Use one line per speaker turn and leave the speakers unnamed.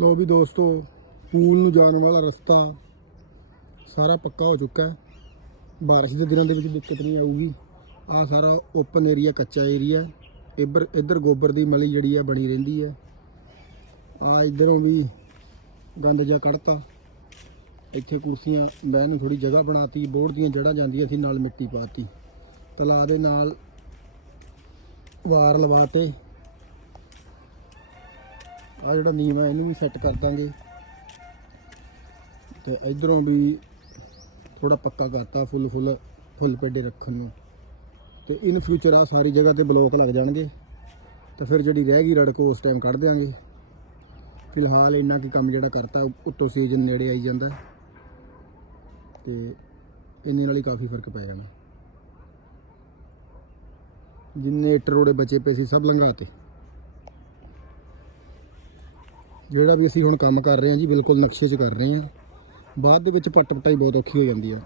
ਲੋ ਵੀ ਦੋਸਤੋ, ਪੂਲ ਨੂੰ ਜਾਣ ਵਾਲਾ ਰਸਤਾ ਸਾਰਾ ਪੱਕਾ ਹੋ ਚੁੱਕਾ ਹੈ। ਬਾਰਿਸ਼ ਦੇ ਦਿਨਾਂ ਦੇ ਵਿੱਚ ਦਿੱਕਤ ਨਹੀਂ ਆਊਗੀ। ਆ ਸਾਰਾ ਓਪਨ ਏਰੀਆ ਕੱਚਾ ਏਰੀਆ ਇੱਧਰ ਇੱਧਰ ਗੋਬਰ ਦੀ ਮਲੀ ਜਿਹੜੀ ਆ ਬਣੀ ਰਹਿੰਦੀ ਹੈ। ਆ ਇਧਰੋਂ ਵੀ ਗੰਦ ਜਿਹਾ ਕੱਢਤਾ। ਇੱਥੇ ਕੁਰਸੀਆਂ ਬਹਿਣ ਨੂੰ ਥੋੜੀ ਜਗ੍ਹਾ ਬਣਾਤੀ। ਬੋਰਡ ਦੀਆਂ ਜੜ੍ਹਾਂ ਜਾਂਦੀਆਂ ਸੀ, ਨਾਲ ਮਿੱਟੀ ਪਾਤੀ। ਤਲਾ ਦੇ ਨਾਲ ਵਾਰ ਲਵਾਤੇ। ਆ ਜਿਹੜਾ ਨੀਵਾ ਇਹਨੂੰ ਵੀ ਸੈੱਟ ਕਰ ਦਾਂਗੇ। ਤੇ ਇਧਰੋਂ ਵੀ ਥੋੜਾ ਪੱਕਾ ਕਰਤਾ ਫੁੱਲ ਫੁੱਲ ਫੁੱਲ ਪੇਡੇ ਰੱਖਣ ਨੂੰ। ਤੇ ਇਨ ਫਿਊਚਰ ਆ ਸਾਰੀ ਜਗ੍ਹਾ ਤੇ ਬਲੋਕ ਲੱਗ ਜਾਣਗੇ। ਤਾਂ ਫਿਰ ਜਿਹੜੀ ਰਹਿ ਗਈ ਰੜਕ, ਉਸ ਟਾਈਮ ਕੱਢ ਦਿਆਂਗੇ। ਫਿਲਹਾਲ ਇੰਨਾ ਕੀ ਕੰਮ ਜਿਹੜਾ ਕਰਤਾ, ਉੱਤੋਂ ਸੀਜ਼ਨ ਨੇੜੇ ਆਈ ਜਾਂਦਾ। ਤੇ ਇੰਨੇ ਨਾਲ ਹੀ ਕਾਫੀ ਫ਼ਰਕ ਪੈ ਜਾਣਾ। ਜਿੰਨੇ ਇੱਟ ਰੋੜੇ ਬਚੇ ਪਏ ਸੀ, ਸਭ ਲੰਘਾਤੇ। ਜਿਹੜਾ ਵੀ ਅਸੀਂ ਹੁਣ ਕੰਮ ਕਰ ਰਹੇ ਹਾਂ ਜੀ, ਬਿਲਕੁਲ ਨਕਸ਼ੇ 'ਚ ਕਰ ਰਹੇ ਹਾਂ। ਬਾਅਦ ਦੇ ਵਿੱਚ ਪੱਟ ਪਟਾਈ ਬਹੁਤ ਔਖੀ ਹੋ ਜਾਂਦੀ ਹੈ